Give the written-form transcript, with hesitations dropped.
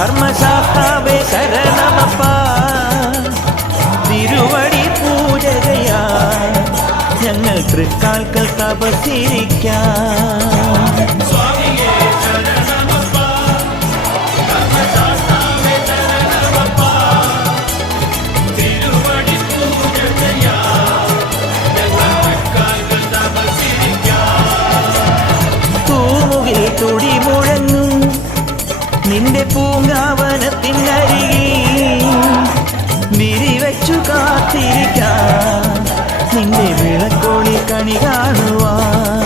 ധർമ്മശാസ്താവേ ശരണമപ്പ, തിരുവടി പൂജകയാ ഞങ്ങൾ തൃക്കാൽക്കൽ തപസ്സിരിക്കാം. തൂമുകിൽ തുടി മുഴങ്ങും നിന്റെ പൂങ്കാവനത്തിനരികിൽ വിരിവെച്ചു കാത്തിരിക്കാം നിന്റെ വിളക്കോളി കണി കാണുവാൻ.